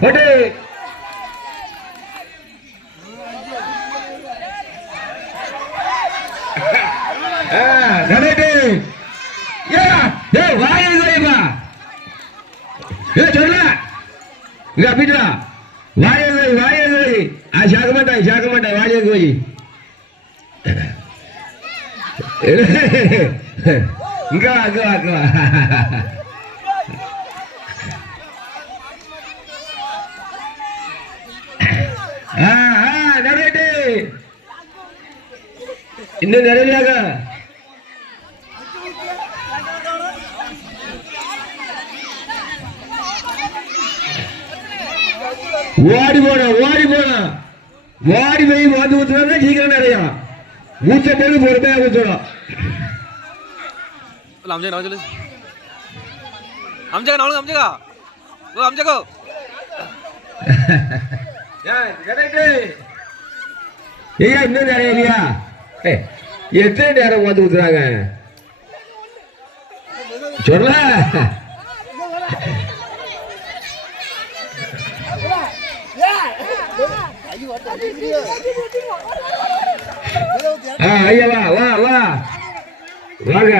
போட்டு வாயிப்பா சொல்ல அப்படின்னா வாயகோய் சாக்க மாட்டாய் வாயகோய் இங்க வா நடட்டு இன்னும் நிறையாக ஓடி போன ஓடி போய் வந்து ஊத்துனா சீக்கிரம் நிறையா ஊத்த போது பொறுமையா ஊத்தணும் இன்னும் நிறைய இல்லையா எத்தனை நேரம் வந்து ஊத்துறாங்க சொல்ல ஐயா வா வாங்க